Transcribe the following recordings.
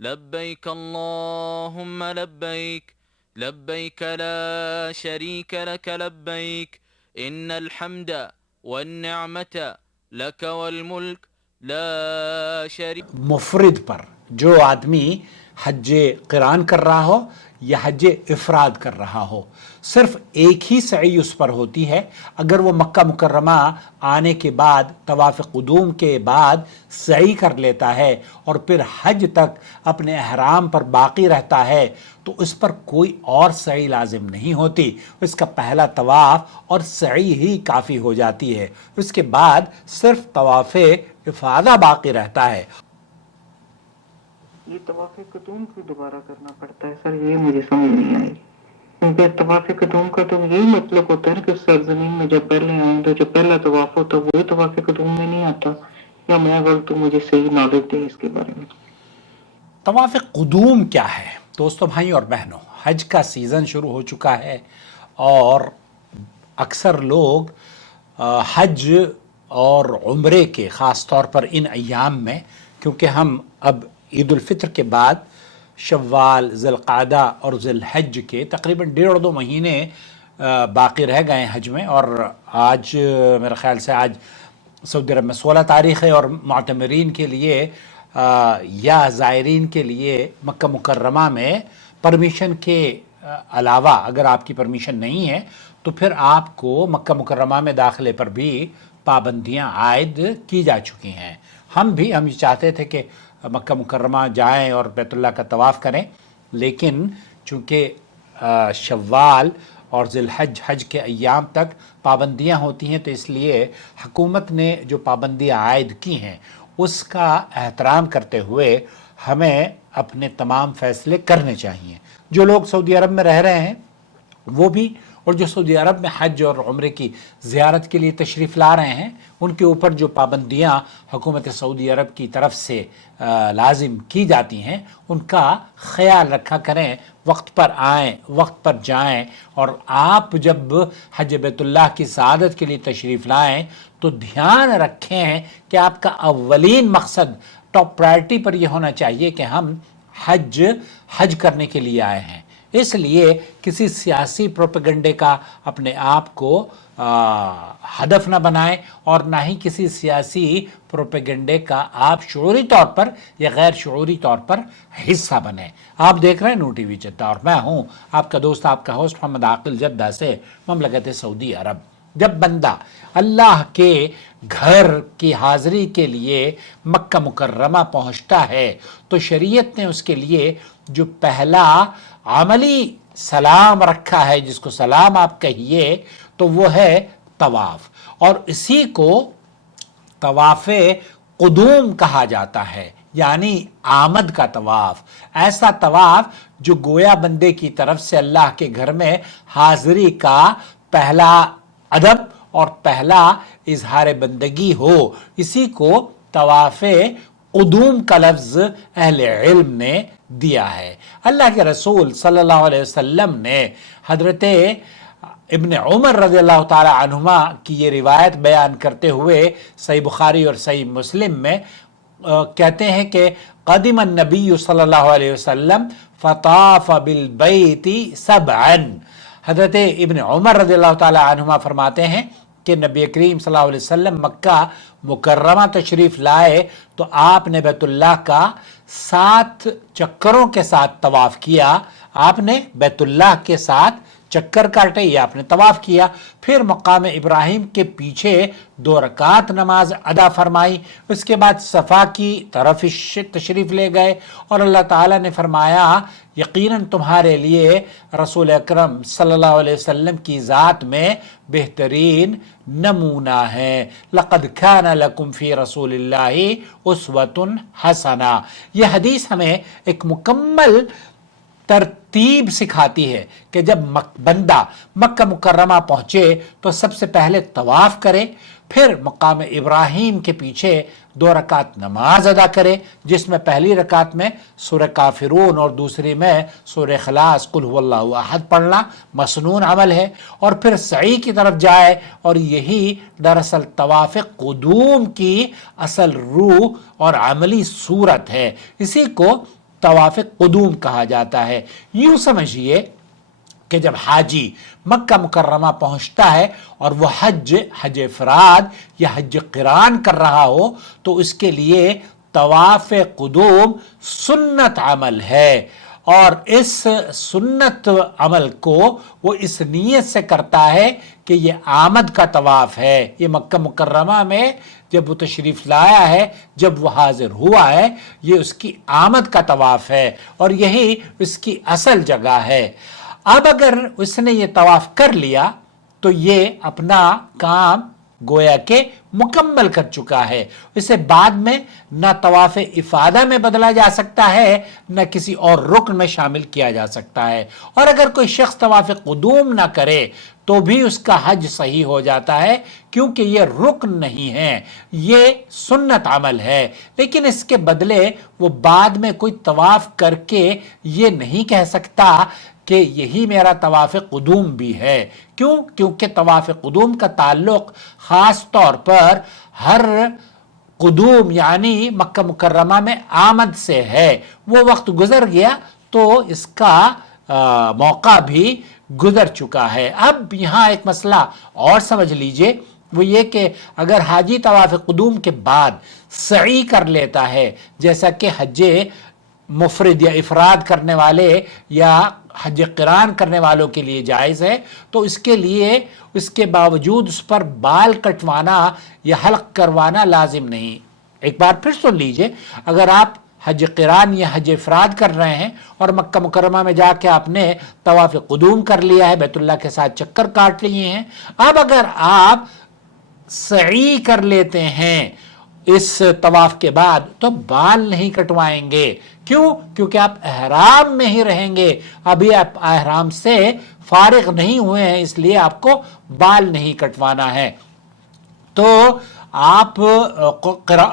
لبيك اللهم لبيك لبيك لا شريك لك لبيك إن الحمد والنعمة لك والملك لا شريك. مفرد پر جو آدمی حج قران کر رہا ہو یا حج افراد کر رہا ہو، صرف ایک ہی سعی اس پر ہوتی ہے۔ اگر وہ مکہ مکرمہ آنے کے بعد طواف قدوم کے بعد سعی کر لیتا ہے اور پھر حج تک اپنے احرام پر باقی رہتا ہے تو اس پر کوئی اور سعی لازم نہیں ہوتی، اس کا پہلا طواف اور سعی ہی کافی ہو جاتی ہے، اس کے بعد صرف طواف افادہ باقی رہتا ہے۔ یہ طواف قدوم کیوں دوبارہ کرنا پڑتا ہے سر؟ یہ مجھے سمجھ نہیں آئی، کیونکہ طواف قدوم کا تو یہی مطلب ہوتا ہے کہ سرزمین میں جب پہلے آئیں تو جو پہلا طواف ہوتا ہے وہی طواف قدوم میں نہیں آتا، یا میں غلط ہوں؟ مجھے صحیح نالج دیں اس کے بارے میں۔ طواف قدوم کیا ہے؟ دوستوں، بھائیوں اور بہنوں، حج کا سیزن شروع ہو چکا ہے اور اکثر لوگ حج اور عمرے کے خاص طور پر ان ایام میں، کیونکہ ہم اب عید الفطر کے بعد شوال، ذی القعدہ اور ذی الحج کے تقریباً 1.5-2 مہینے باقی رہ گئے ہیں حج میں، اور آج میرے خیال سے آج سعودی عرب میں 16 تاریخ ہے، اور معتمرین کے لیے یا زائرین کے لیے مکہ مکرمہ میں پرمیشن کے علاوہ اگر آپ کی پرمیشن نہیں ہے تو پھر آپ کو مکہ مکرمہ میں داخلے پر بھی پابندیاں عائد کی جا چکی ہیں۔ ہم یہ چاہتے تھے کہ مکہ مکرمہ جائیں اور بیت اللہ کا طواف کریں، لیکن چونکہ شوال اور ذی الحج حج کے ایام تک پابندیاں ہوتی ہیں تو اس لیے حکومت نے جو پابندیاں عائد کی ہیں اس کا احترام کرتے ہوئے ہمیں اپنے تمام فیصلے کرنے چاہیے۔ جو لوگ سعودی عرب میں رہ رہے ہیں وہ بھی، اور جو سعودی عرب میں حج اور عمرے کی زیارت کے لیے تشریف لا رہے ہیں، ان کے اوپر جو پابندیاں حکومت سعودی عرب کی طرف سے لازم کی جاتی ہیں ان کا خیال رکھا کریں، وقت پر آئیں، وقت پر جائیں، اور آپ جب حج بیت اللہ کی سعادت کے لیے تشریف لائیں تو دھیان رکھیں کہ آپ کا اولین مقصد، ٹاپ پرائرٹی پر یہ ہونا چاہیے کہ ہم حج کرنے کے لیے آئے ہیں۔ اس لیے کسی سیاسی پروپیگنڈے کا اپنے آپ کو ہدف نہ بنائیں، اور نہ ہی کسی سیاسی پروپیگنڈے کا آپ شعوری طور پر یا غیر شعوری طور پر حصہ بنیں۔ آپ دیکھ رہے ہیں نو ٹی وی جدہ، اور میں ہوں آپ کا دوست، آپ کا ہوسٹ محمد عاقل، جدہ سے مملکت سعودی عرب۔ جب بندہ اللہ کے گھر کی حاضری کے لیے مکہ مکرمہ پہنچتا ہے تو شریعت نے اس کے لیے جو پہلا عملی سلام رکھا ہے، جس کو سلام آپ کہیے، تو وہ ہے طواف، اور اسی کو طواف قدوم کہا جاتا ہے، یعنی آمد کا طواف، ایسا طواف جو گویا بندے کی طرف سے اللہ کے گھر میں حاضری کا پہلا ادب اور پہلا اظہار بندگی ہو، اسی کو طواف قدوم کا لفظ اہل علم نے دیا ہے۔ اللہ کے رسول صلی اللہ علیہ وسلم نے حضرت ابن عمر رضی اللہ تعالی عنہما کی یہ روایت بیان کرتے ہوئے صحیح بخاری اور صحیح مسلم میں کہتے ہیں کہ قدم النبی صلی اللہ علیہ وسلم فطاف بالبیت سبعا۔ حضرت ابن عمر رضی اللہ تعالی عنہما فرماتے ہیں کہ نبی کریم صلی اللہ علیہ وسلم مکہ مکرمہ تشریف لائے تو آپ نے بیت اللہ کا 7 چکروں کے ساتھ طواف کیا۔ آپ نے بیت اللہ کے ساتھ چکر کاٹے یا آپ نے طواف کیا، پھر مقام ابراہیم کے پیچھے 2 رکعت نماز ادا فرمائی، اس کے بعد صفا کی طرف تشریف لے گئے، اور اللہ تعالیٰ نے فرمایا یقیناً تمہارے لیے رسول اکرم صلی اللہ علیہ وسلم کی ذات میں بہترین نمونہ ہے، لقد کان لکم فی رسول اللہ اسوۃ حسنہ۔ یہ حدیث ہمیں ایک مکمل ترتیب سکھاتی ہے کہ جب بندہ مکہ مکرمہ پہنچے تو سب سے پہلے طواف کرے، پھر مقام ابراہیم کے پیچھے 2 رکعت نماز ادا کرے، جس میں پہلی رکعت میں سورہ کافرون اور دوسری میں سورہ اخلاص قل هو اللہ احد پڑھنا مسنون عمل ہے، اور پھر سعی کی طرف جائے، اور یہی دراصل طواف قدوم کی اصل روح اور عملی صورت ہے۔ اسی کو طواف قدوم کہا جاتا ہے۔ یوں سمجھیے کہ جب حاجی مکہ مکرمہ پہنچتا ہے اور وہ حج افراد یا حج قران کر رہا ہو تو اس کے لیے طواف قدوم سنت عمل ہے، اور اس سنت عمل کو وہ اس نیت سے کرتا ہے کہ یہ آمد کا طواف ہے، یہ مکہ مکرمہ میں جب وہ تشریف لایا ہے، جب وہ حاضر ہوا ہے، یہ اس کی آمد کا طواف ہے اور یہی اس کی اصل جگہ ہے۔ اب اگر اس نے یہ طواف کر لیا تو یہ اپنا کام گویا کہ مکمل کر چکا ہے، اسے بعد میں نہ طواف افادہ میں بدلا جا سکتا ہے نہ کسی اور رکن میں شامل کیا جا سکتا ہے، اور اگر کوئی شخص طواف قدوم نہ کرے تو بھی اس کا حج صحیح ہو جاتا ہے، کیونکہ یہ رکن نہیں ہے، یہ سنت عمل ہے۔ لیکن اس کے بدلے وہ بعد میں کوئی طواف کر کے یہ نہیں کہہ سکتا کہ یہی میرا طواف قدوم بھی ہے۔ کیوں؟ کیونکہ طواف قدوم کا تعلق خاص طور پر ہر قدوم یعنی مکہ مکرمہ میں آمد سے ہے، وہ وقت گزر گیا تو اس کا موقع بھی گزر چکا ہے۔ اب یہاں ایک مسئلہ اور سمجھ لیجئے، وہ یہ کہ اگر حاجی طواف قدوم کے بعد سعی کر لیتا ہے، جیسا کہ حج مفرد یا افراد کرنے والے یا حج قران کرنے والوں کے لیے جائز ہے، تو اس کے لیے اس کے باوجود اس پر بال کٹوانا یا حلق کروانا لازم نہیں۔ ایک بار پھر سن لیجئے، اگر آپ حج قران یا حج افراد کر رہے ہیں اور مکہ مکرمہ میں جا کے آپ نے طواف قدوم کر لیا ہے، بیت اللہ کے ساتھ چکر کاٹ لیے ہیں، اب اگر آپ سعی کر لیتے ہیں اس طواف کے بعد تو بال نہیں کٹوائیں گے۔ کیوں؟ کیونکہ آپ احرام میں ہی رہیں گے، ابھی آپ احرام سے فارغ نہیں ہوئے ہیں، اس لیے آپ کو بال نہیں کٹوانا ہے۔ تو آپ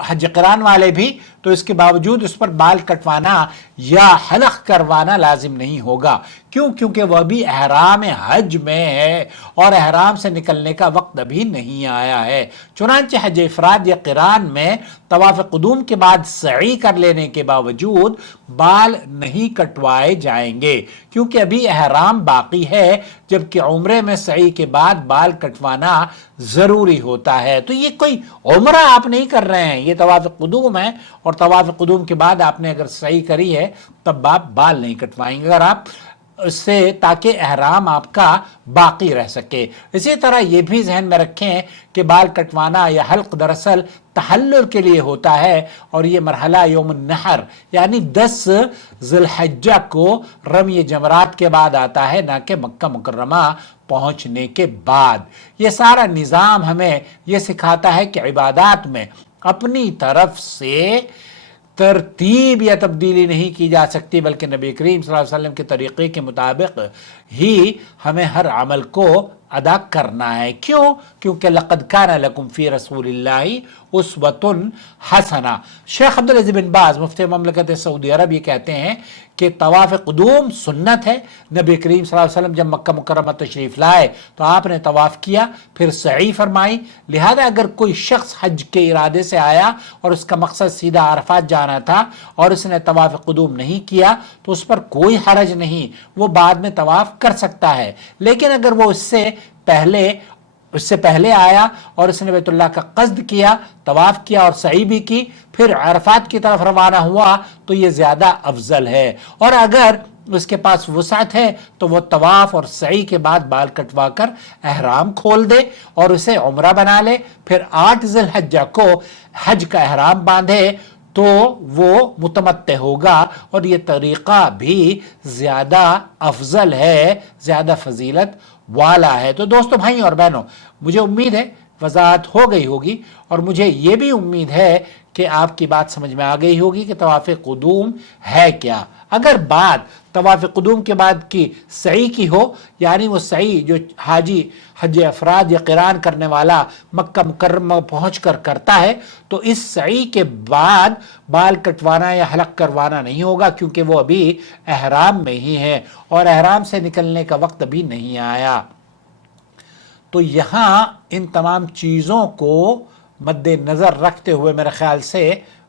حج قران والے بھی تو اس کے باوجود اس پر بال کٹوانا یا حلق کروانا لازم نہیں ہوگا۔ کیوں؟ کیونکہ وہ بھی احرام حج میں ہے اور احرام سے نکلنے کا وقت ابھی نہیں آیا ہے۔ چنانچہ حج افراد یا قران میں طواف قدوم کے بعد سعی کر لینے کے باوجود بال نہیں کٹوائے جائیں گے، کیونکہ ابھی احرام باقی ہے، جبکہ عمرے میں سعی کے بعد بال کٹوانا ضروری ہوتا ہے۔ تو یہ کوئی عمرہ آپ نہیں کر رہے ہیں، یہ طواف قدوم ہے، اور طواف قدوم کے بعد آپ نے اگر سعی کری ہے تب آپ بال نہیں کٹوائیں گے، اگر آپ اس سے تاکہ احرام آپ کا باقی رہ سکے۔ اسی طرح یہ بھی ذہن میں رکھیں کہ بال کٹوانا یا حلق دراصل تحلل کے لیے ہوتا ہے، اور یہ مرحلہ یوم النحر یعنی 10 ذی الحجہ کو رمی جمرات کے بعد آتا ہے، نہ کہ مکہ مکرمہ پہنچنے کے بعد۔ یہ سارا نظام ہمیں یہ سکھاتا ہے کہ عبادات میں اپنی طرف سے ترتیب یا تبدیلی نہیں کی جا سکتی، بلکہ نبی کریم صلی اللہ علیہ وسلم کے طریقے کے مطابق ہی ہمیں ہر عمل کو ادا کرنا ہے۔ کیوں؟ کیونکہ لقد کان لکم فی رسول اللہ اسوۃ حسنہ۔ شیخ عبدالعزیز بن باز مفتی مملکت سعودی عرب یہ کہتے ہیں کہ طواف قدوم سنت ہے۔ نبی کریم صلی اللہ علیہ وسلم جب مکہ مکرمہ تشریف لائے تو آپ نے طواف کیا، پھر سعی فرمائی، لہذا اگر کوئی شخص حج کے ارادے سے آیا اور اس کا مقصد سیدھا عرفات جانا تھا اور اس نے طواف قدوم نہیں کیا تو اس پر کوئی حرج نہیں، وہ بعد میں طواف کر سکتا ہے۔ لیکن اگر وہ اس سے پہلے آیا اور اس نے بیت اللہ کا قصد کیا، طواف کیا اور سعی بھی کی، پھر عرفات کی طرف روانہ ہوا تو یہ زیادہ افضل ہے۔ اور اگر اس کے پاس وسعت ہے تو وہ طواف اور سعی کے بعد بال کٹوا کر احرام کھول دے اور اسے عمرہ بنا لے، پھر 8 ذی الحجہ کو حج کا احرام باندھے تو وہ متمتع ہوگا، اور یہ طریقہ بھی زیادہ افضل ہے، زیادہ فضیلت والا ہے۔ تو دوستو، بھائی اور بہنوں، مجھے امید ہے وضاحت ہو گئی ہوگی، اور مجھے یہ بھی امید ہے کہ آپ کی بات سمجھ میں آ گئی ہوگی کہ طواف قدوم ہے کیا۔ اگر بات طواف قدوم کے بعد کی سعی کی ہو، یعنی وہ سعی جو حاجی حج افراد یا قران کرنے والا مکہ مکرمہ پہنچ کر کرتا ہے، تو اس سعی کے بعد بال کٹوانا یا حلق کروانا نہیں ہوگا، کیونکہ وہ ابھی احرام میں ہی ہے اور احرام سے نکلنے کا وقت ابھی نہیں آیا۔ تو یہاں ان تمام چیزوں کو مد نظر رکھتے ہوئے میرے خیال سے